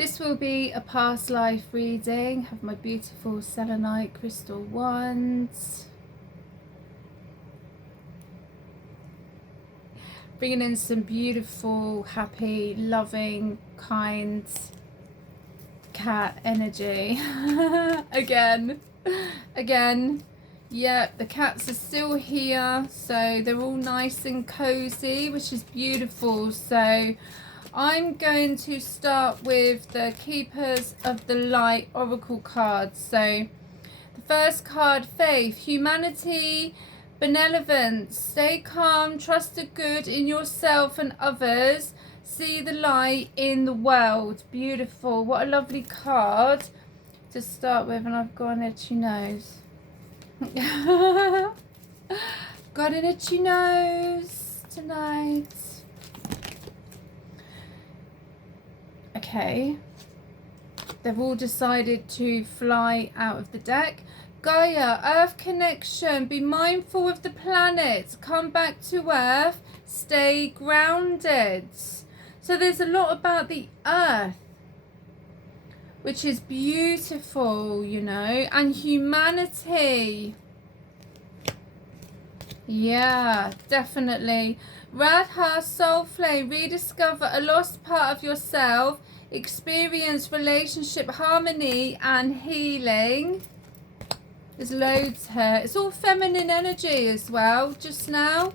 This will be a past life reading. Have my beautiful selenite crystal wands. Bringing in some beautiful, happy, loving, kind cat energy. Again. Yep, the cats are still here, so they're all nice and cozy, which is beautiful. So I'm going to start with the Keepers of the Light Oracle cards. So the first card, Faith, Humanity, Benevolence, stay calm, trust the good in yourself and others, see the light in the world. Beautiful. What a lovely card to start with, and I've got an itchy nose. Got an itchy nose tonight. Okay, they've all decided to fly out of the deck. Gaia, Earth connection, be mindful of the planet, come back to Earth, stay grounded. So there's a lot about the Earth, which is beautiful, you know, and humanity. Yeah, definitely. Radha, soul flame, rediscover a lost part of yourself, experience relationship harmony and healing. There's loads here. It's all feminine energy as well, just now.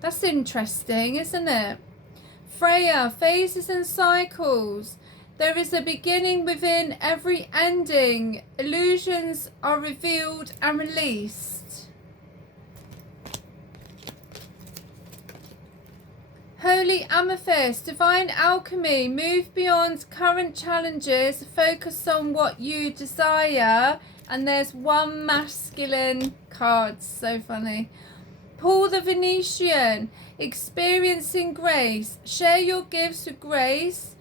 That's interesting, isn't it? Freya, phases and cycles. There is a beginning within every ending. Illusions are revealed and released. Holy Amethyst, divine alchemy, move beyond current challenges, focus on what you desire. And there's one masculine card, so funny. Paul the Venetian, experiencing grace, share your gifts with grace.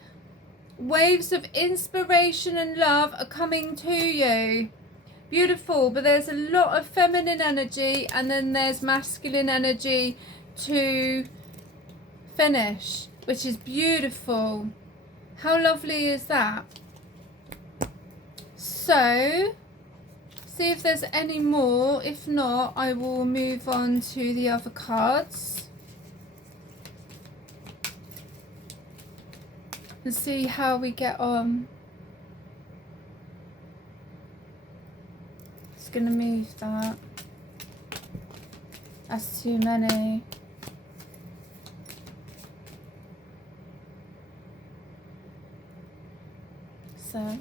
Waves of inspiration and love are coming to you. Beautiful, but there's a lot of feminine energy and then there's masculine energy to finish, which is beautiful. How lovely is that? So, see if there's any more. If not, I will move on to the other cards and see how we get on. Just gonna move that. That's too many. So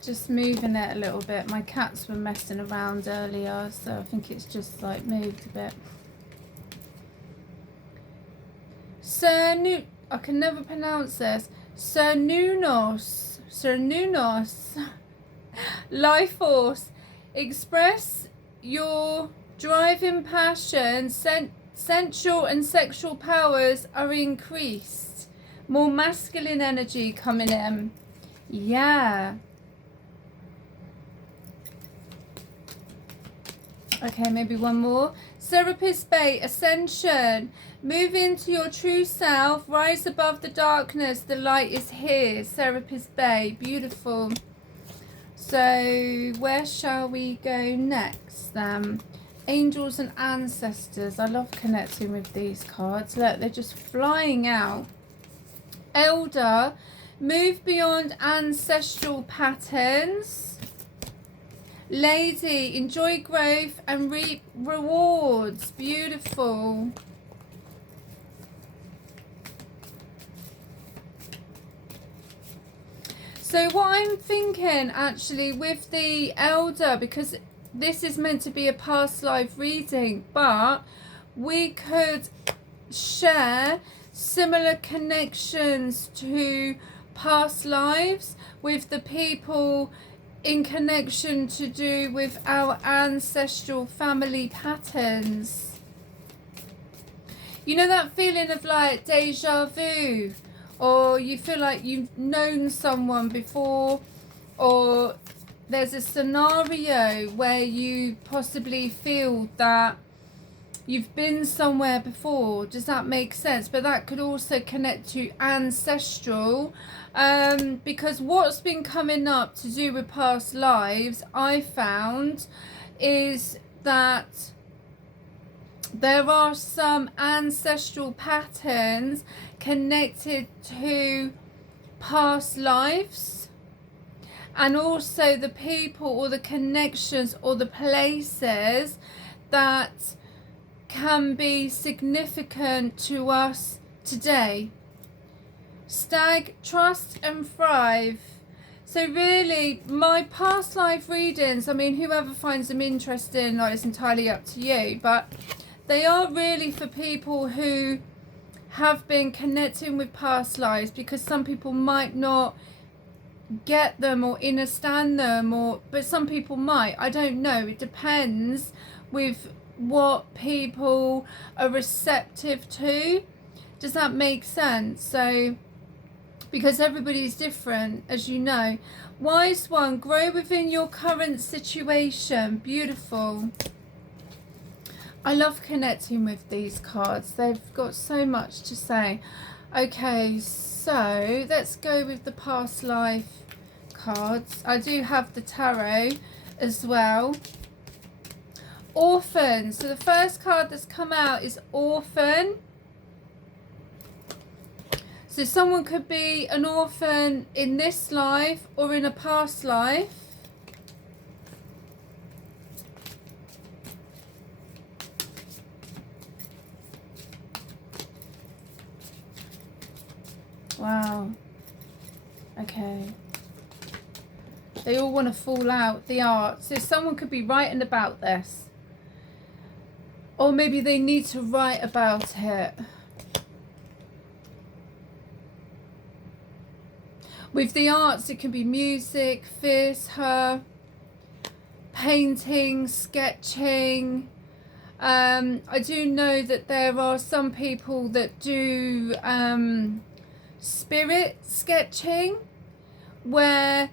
just moving it a little bit. My cats were messing around earlier, so I think it's just like moved a bit. I can never pronounce this. Cernunos. Life force. Express your driving passion. Sensual and sexual powers are increased. More masculine energy coming in. Yeah. Okay, maybe one more. Serapis Bay, ascension. Move into your true self. Rise above the darkness. The light is here. Serapis Bay. Beautiful. So, where shall we go next? Angels and ancestors. I love connecting with these cards. Look, they're just flying out. Elder, move beyond ancestral patterns. Lady, enjoy growth and reap rewards. Beautiful. So what I'm thinking actually with the Elder, because this is meant to be a past life reading, but we could share similar connections to past lives with the people in connection to do with our ancestral family patterns. You know that feeling of like deja vu, or you feel like you've known someone before, or there's a scenario where you possibly feel that you've been somewhere before. Does that make sense? But that could also connect to ancestral, because what's been coming up to do with past lives, I found, is that there are some ancestral patterns connected to past lives, and also the people or the connections or the places that can be significant to us today. Stag, trust and thrive. So really, my past life readings, I mean, whoever finds them interesting, like, it's entirely up to you, but they are really for people who have been connecting with past lives, because some people might not get them or understand them, but some people might. I don't know. It depends with what people are receptive to. Does that make sense? So, because everybody's different, as you know. Wise one, grow within your current situation. Beautiful. I love connecting with these cards. They've got so much to say. Okay, so let's go with the past life cards. I do have the tarot as well. Orphan. So the first card that's come out is Orphan. So someone could be an orphan in this life or in a past life. Wow. Okay. They all want to fall out. The art. So someone could be writing about this. Or maybe they need to write about it. With the arts, it can be music, theatre, painting, sketching. I do know that there are some people that do spirit sketching, where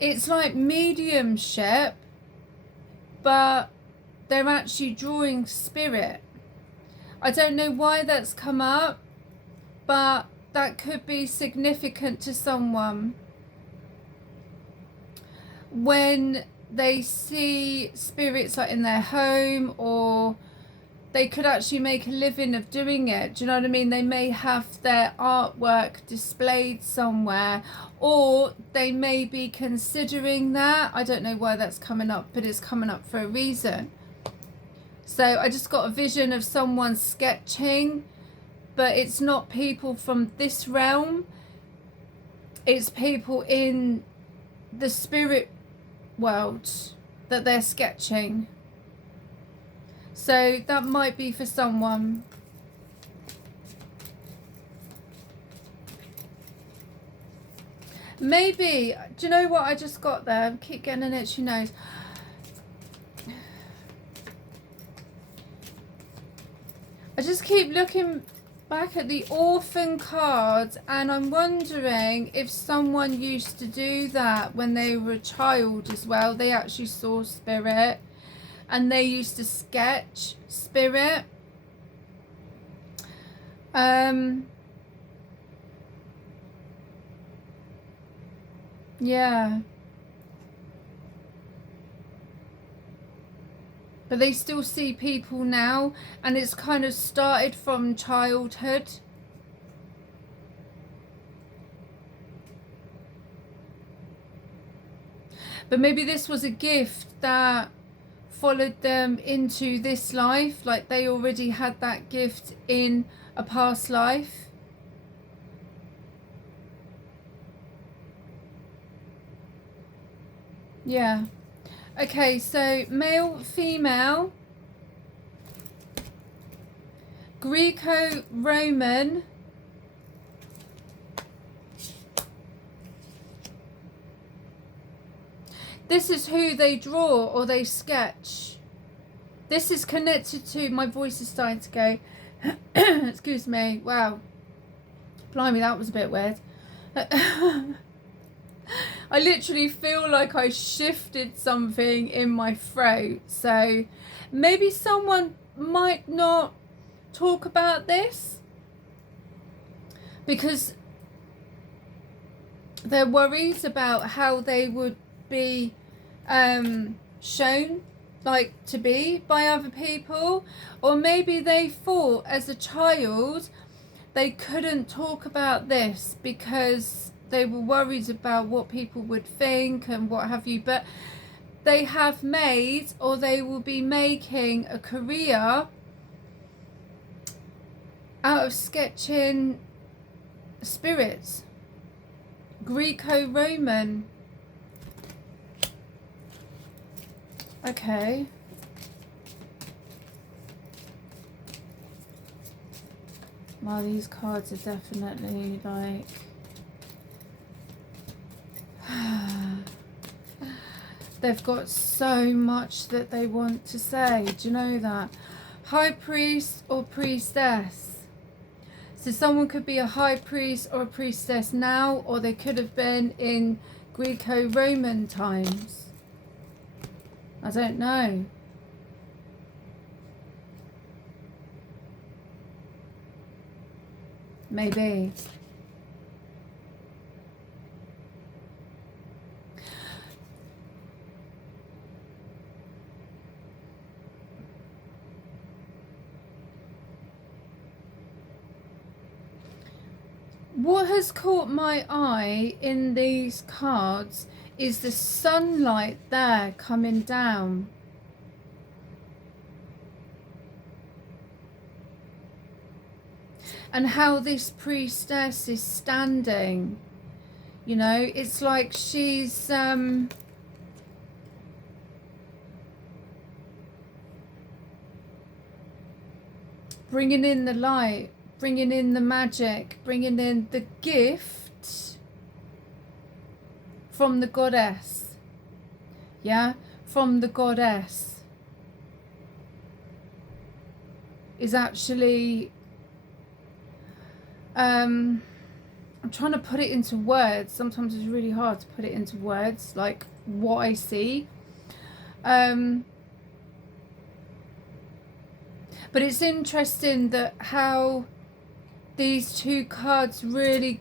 it's like mediumship, but they're actually drawing spirit. I don't know why that's come up, but that could be significant to someone when they see spirits like in their home, or they could actually make a living of doing it. Do you know what I mean? They may have their artwork displayed somewhere, or they may be considering that. I don't know why that's coming up, but it's coming up for a reason. So I just got a vision of someone sketching, but it's not people from this realm. It's people in the spirit world that they're sketching. So that might be for someone. Maybe, do you know what I just got there? I keep getting an itchy nose. I just keep looking back at the orphan cards, and I'm wondering if someone used to do that when they were a child as well. They actually saw spirit and they used to sketch spirit. Yeah. But they still see people now, and it's kind of started from childhood. But maybe this was a gift that followed them into this life, like they already had that gift in a past life. Yeah. Okay, so male, female, Greco-Roman, this is who they draw or they sketch. This is connected to, my voice is starting to go, excuse me, wow, blimey, that was a bit weird. I literally feel like I shifted something in my throat. So maybe someone might not talk about this because they're worried about how they would be shown like to be by other people, or maybe they thought as a child they couldn't talk about this because they were worried about what people would think and what have you, but they have made, or they will be making, a career out of sketching spirits, Greco-Roman. Okay. Well, these cards are definitely like they've got so much that they want to say. Do you know that? High priest or priestess. So someone could be a high priest or a priestess now, or they could have been in Greco-Roman times. I don't know. Maybe. What has caught my eye in these cards is the sunlight there coming down. And how this priestess is standing. You know, it's like she's bringing in the light, bringing in the magic, bringing in the gift from the goddess. Yeah, from the goddess is actually I'm trying to put it into words. Sometimes it's really hard to put it into words, like what I see. But it's interesting that how these two cards really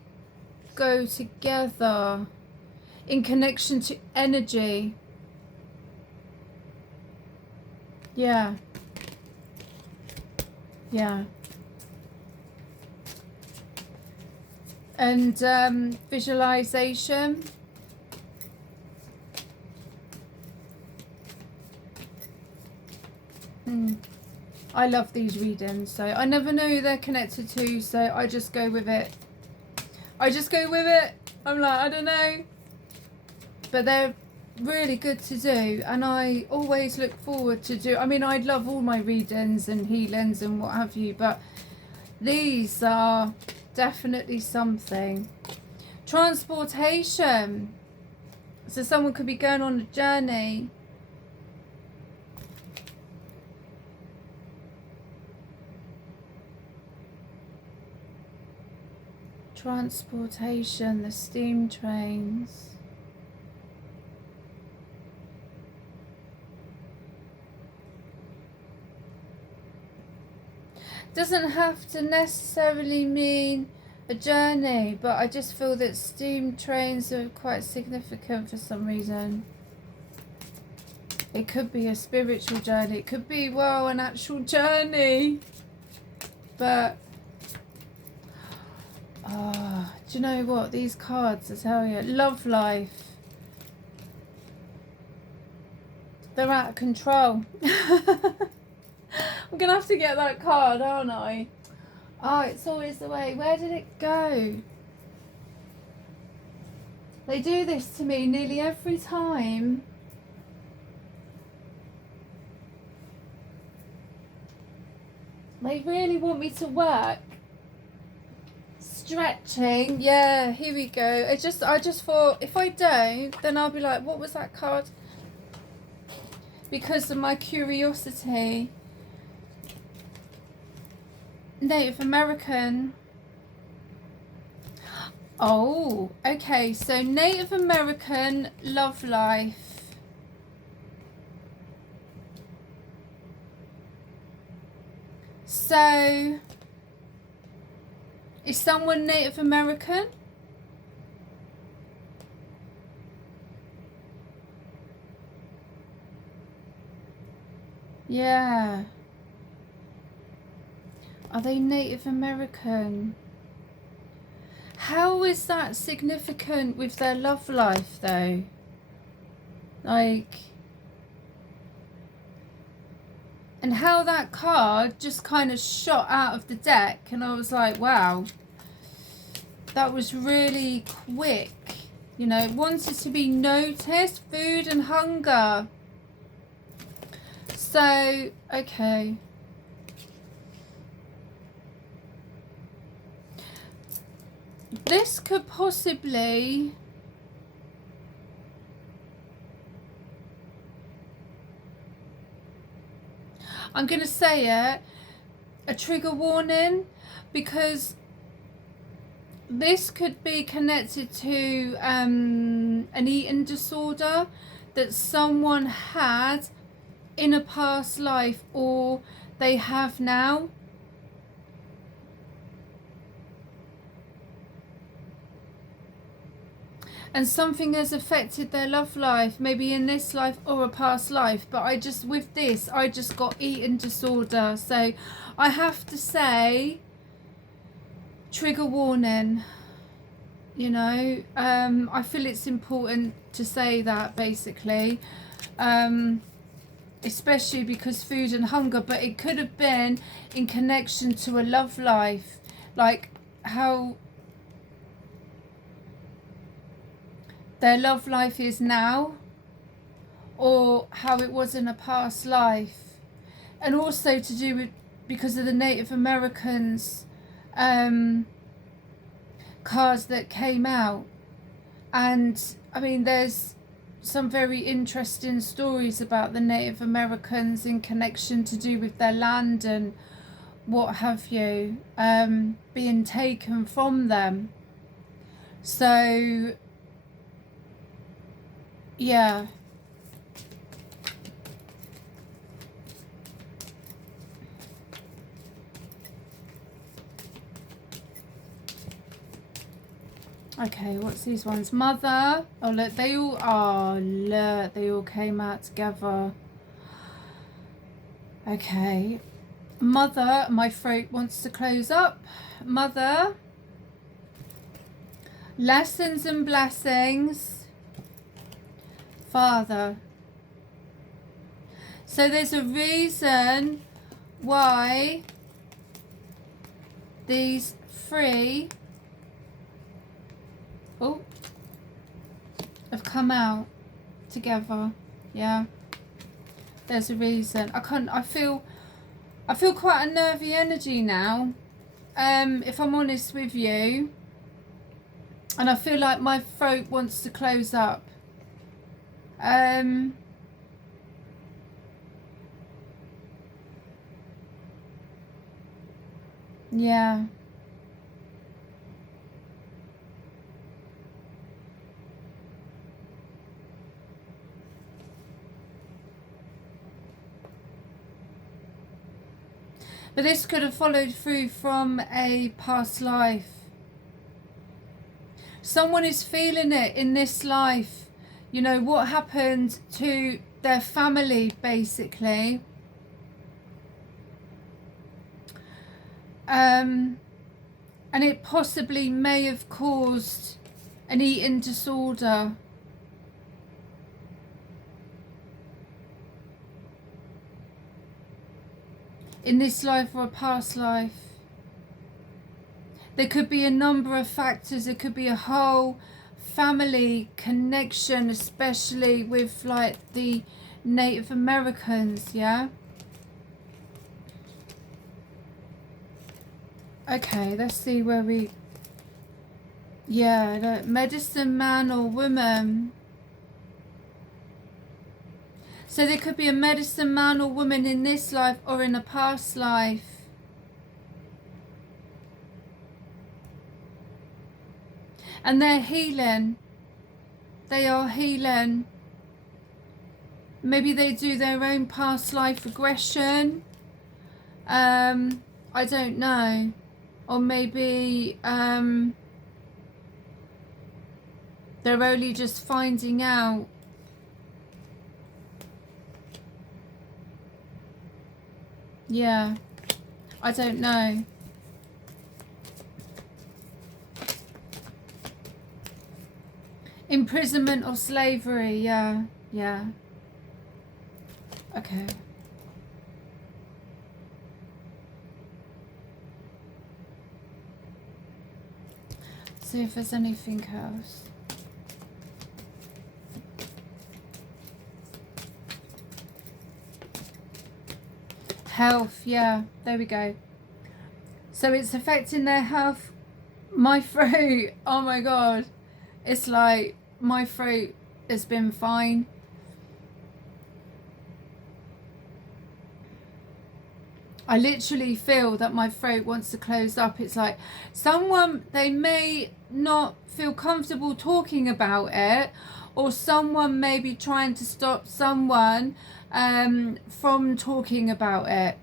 go together in connection to energy. Yeah. Yeah. And visualization. I love these readings, so I never know who they're connected to, so I just go with it. I just go with it. I'm like, I don't know. But they're really good to do, and I always look forward to do. I mean, I love all my readings and healings and what have you, but these are definitely something. Transportation. So someone could be going on a journey. Transportation, the steam trains. Doesn't have to necessarily mean a journey, but I just feel that steam trains are quite significant for some reason. It could be a spiritual journey. It could be, well, an actual journey. But, do you know what? These cards, I tell you, love life. They're out of control. I'm going to have to get that card, aren't I? Oh, it's always the way. Where did it go? They do this to me nearly every time. They really want me to work. Stretching. Yeah, here we go. I just thought, if I don't, then I'll be like, what was that card? Because of my curiosity. Native American. Oh, okay. So Native American love life. So, is someone Native American? Yeah. Are they Native American? How is that significant with their love life though? Like, and how that card just kind of shot out of the deck, and I was like, wow, that was really quick. You know, it wanted to be noticed, food and hunger. So, okay. This could possibly... I'm going to say it, a trigger warning, because this could be connected to an eating disorder that someone had in a past life, or they have now. And something has affected their love life, maybe in this life or a past life. But I just, with this, I just got eating disorder. So I have to say, trigger warning. You know, I feel it's important to say that, basically. Especially because food and hunger. But it could have been in connection to a love life. Like how their love life is now, or how it was in a past life. And also to do with, because of the Native Americans cards that came out. And I mean, there's some very interesting stories about the Native Americans in connection to do with their land and what have you, being taken from them. So yeah. Okay, what's these ones? Mother. Oh look, they all are. Oh, look, they all came out together. Okay. Mother, my throat wants to close up. Mother. Lessons and blessings. Father. So there's a reason why these three have come out together. Yeah, there's a reason. I feel quite a nervy energy now, if I'm honest with you, and I feel like my throat wants to close up. Yeah. But this could have followed through from a past life. Someone is feeling it in this life. You know, what happened to their family, basically. And it possibly may have caused an eating disorder. In this life or a past life. There could be a number of factors. It could be a whole family connection, especially with like the Native Americans, yeah? Okay, let's see where we... Yeah, the medicine man or woman. So there could be a medicine man or woman in this life or in a past life. And they're healing. They are healing. Maybe they do their own past life regression. I don't know. Or maybe they're only just finding out. Yeah, I don't know. Imprisonment or slavery, yeah, yeah. Okay. See if there's anything else. Health, yeah, there we go. So it's affecting their health. My throat, oh my god, it's like my throat has been fine. I literally feel that my throat wants to close up. It's like someone, they may not feel comfortable talking about it, or someone may be trying to stop someone from talking about it.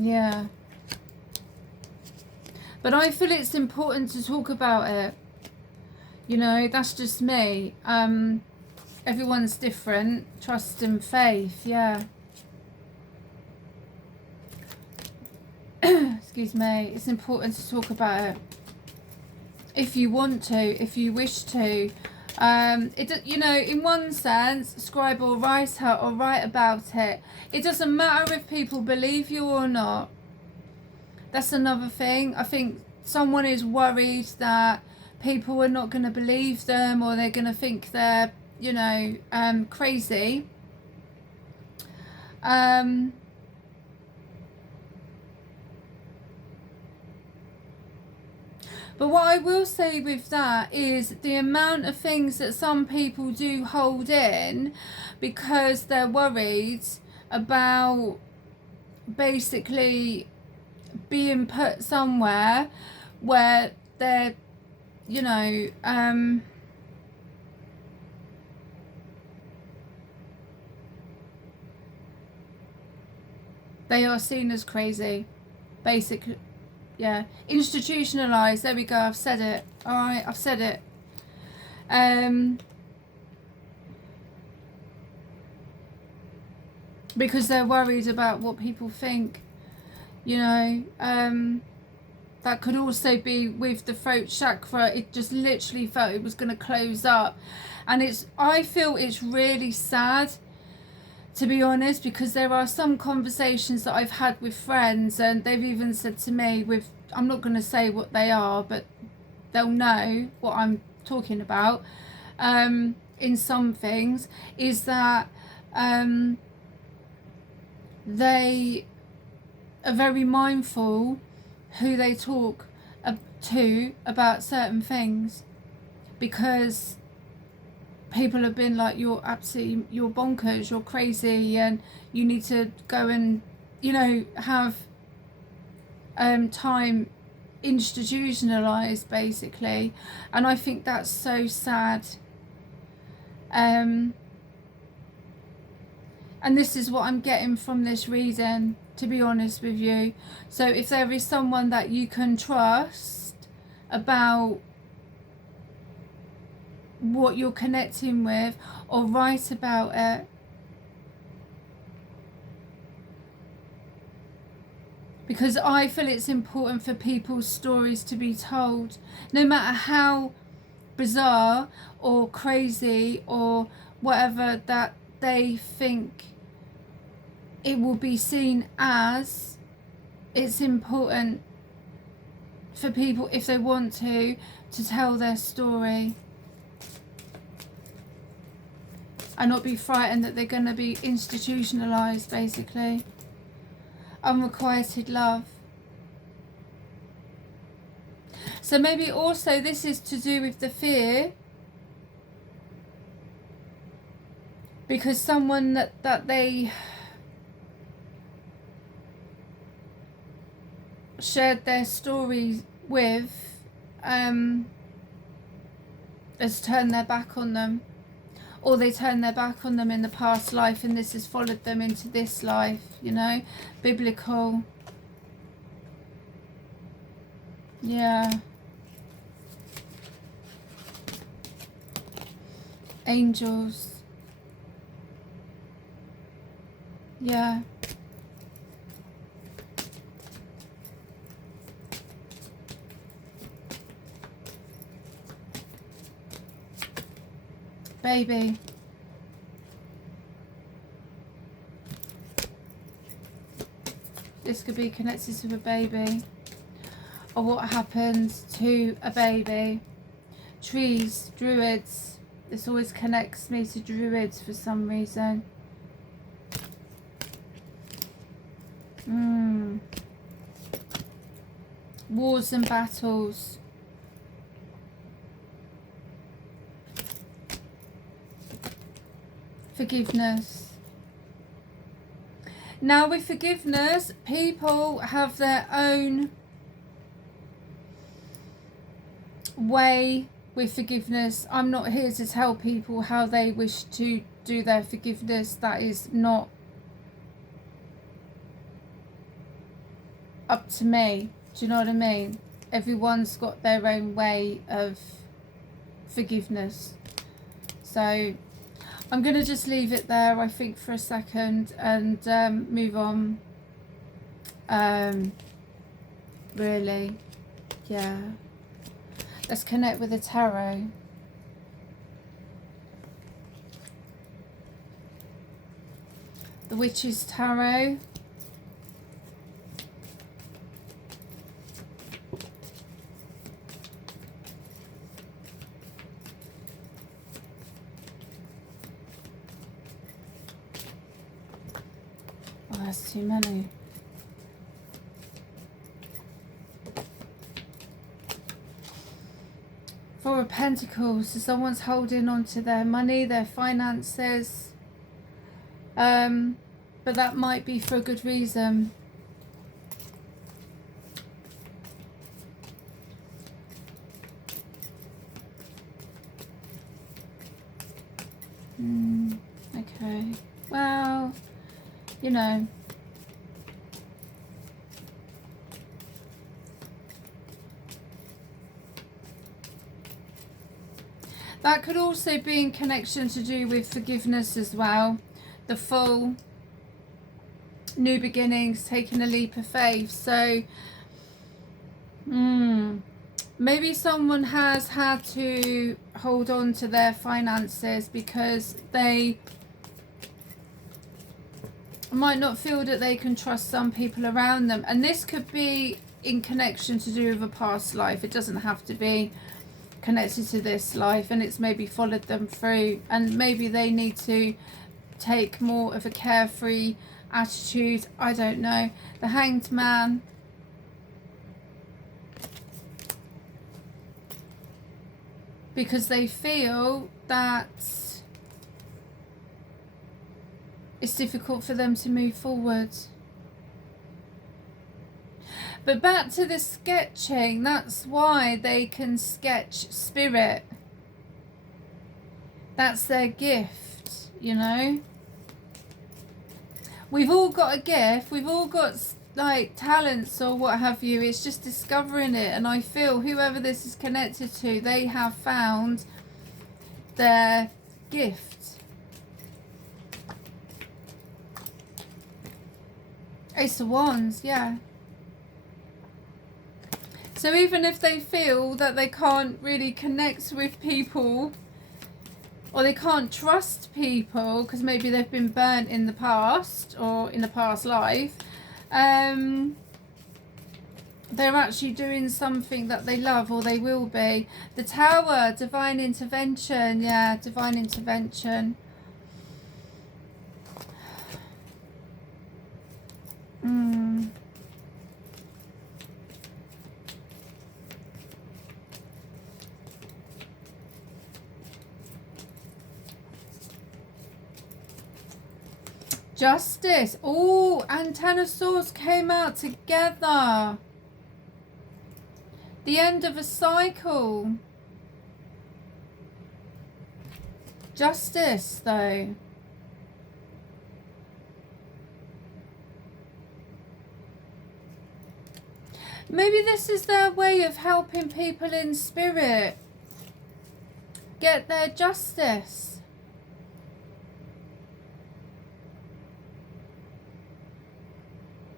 Yeah. But I feel it's important to talk about it. You know, that's just me. Everyone's different. Trust and faith, yeah. Excuse me. It's important to talk about it. If you want to, if you wish to. You know, in one sense, scribe or writer or write about it. It doesn't matter if people believe you or not. That's another thing. I think someone is worried that people are not going to believe them, or they're going to think they're, you know, crazy. But what I will say with that is the amount of things that some people do hold in because they're worried about basically being put somewhere where they're, you know, they are seen as crazy, basically. Yeah, institutionalized. There we go. I've said it. All right, I've said it. Because they're worried about what people think. You know, that could also be with the throat chakra. It just literally felt it was going to close up, and I feel it's really sad, to be honest, because there are some conversations that I've had with friends, and they've even said to me, I'm not going to say what they are, but they'll know what I'm talking about, in some things, is that they are very mindful who they talk to about certain things, because people have been like, you're bonkers, you're crazy, and you need to go and, you know, have time institutionalized, basically. And I think that's so sad. And this is what I'm getting from this reading, to be honest with you. So if there is someone that you can trust about what you're connecting with, or write about it. Because I feel it's important for people's stories to be told, no matter how bizarre or crazy or whatever that they think it will be seen as. It's important for people, if they want to tell their story and not be frightened that they're going to be institutionalized, basically. Unrequited love. So maybe also this is to do with the fear, because someone that they shared their story with has turned their back on them, or they turned their back on them in the past life, and this has followed them into this life, you know. Biblical. Yeah. Angels. Yeah. Baby. This could be connected to a baby, or what happens to a baby. Trees, druids. This always connects me to druids for some reason. Wars and battles. Forgiveness. Now with forgiveness, people have their own way with forgiveness. I'm not here to tell people how they wish to do their forgiveness. That is not up to me. Do you know what I mean? Everyone's got their own way of forgiveness. So I'm going to just leave it there, I think, for a second, and move on. Really. Yeah. Let's connect with the tarot. The Witch's Tarot. Oh, that's too many. Four of Pentacles. So someone's holding on to their money, their finances. But that might be for a good reason. Okay. Well, you know. That could also be in connection to do with forgiveness as well. The full new beginnings, taking a leap of faith. So maybe someone has had to hold on to their finances because they might not feel that they can trust some people around them. And this could be in connection to do with a past life. It doesn't have to be connected to this life, and it's maybe followed them through, and maybe they need to take more of a carefree attitude. I don't know. The Hanged Man. Because they feel that it's difficult for them to move forward. But back to the sketching, that's why they can sketch spirit. That's their gift, you know. We've all got a gift, we've all got like talents or what have you. It's just discovering it, and I feel whoever this is connected to, they have found their gift. Ace of Wands, yeah. So even if they feel that they can't really connect with people, or they can't trust people because maybe they've been burnt in the past or in a past life, they're actually doing something that they love, or they will be. The Tower, divine intervention. Yeah, divine intervention. Justice. Oh, and Ten of Swords came out together. The end of a cycle. Justice, though. Maybe this is their way of helping people in spirit get their justice.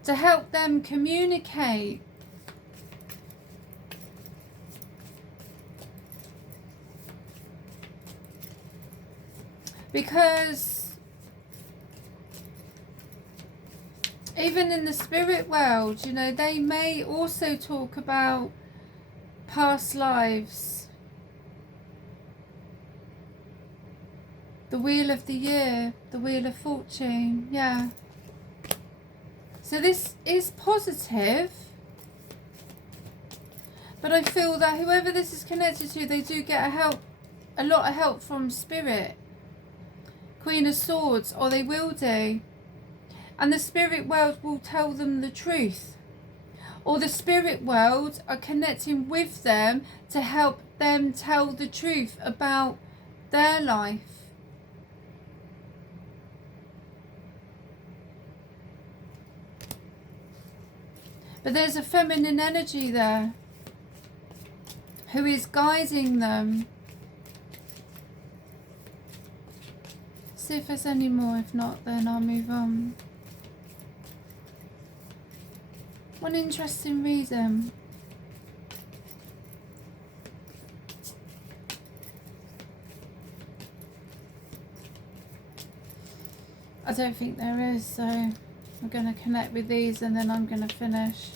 To help them communicate. Because even in the spirit world, you know, they may also talk about past lives. The Wheel of the Year, the Wheel of Fortune, yeah. So this is positive, but I feel that whoever this is connected to, they do get a lot of help from spirit. Queen of Swords, or they will do. And the spirit world will tell them the truth. Or the spirit world are connecting with them to help them tell the truth about their life. But there's a feminine energy there who is guiding them. See if there's any more. If not, then I'll move on. One interesting reason. I don't think there is, so I'm going to connect with these and then I'm going to finish.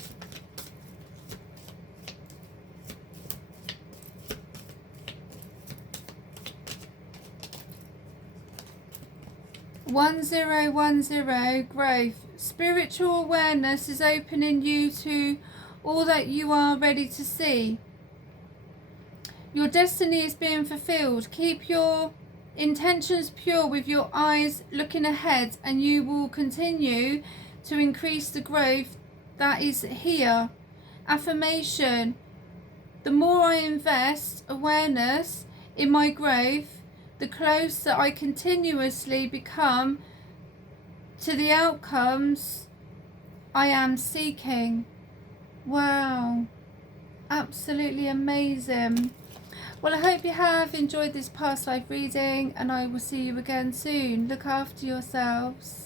One zero growth. Spiritual awareness is opening you to all that you are ready to see. Your destiny is being fulfilled. Keep your intentions pure with your eyes looking ahead, and you will continue to increase the growth that is here. Affirmation. The more I invest awareness in my growth, the closer I continuously become to the outcomes I am seeking. Wow. Absolutely amazing. Well, I hope you have enjoyed this past life reading, and I will see you again soon. Look after yourselves.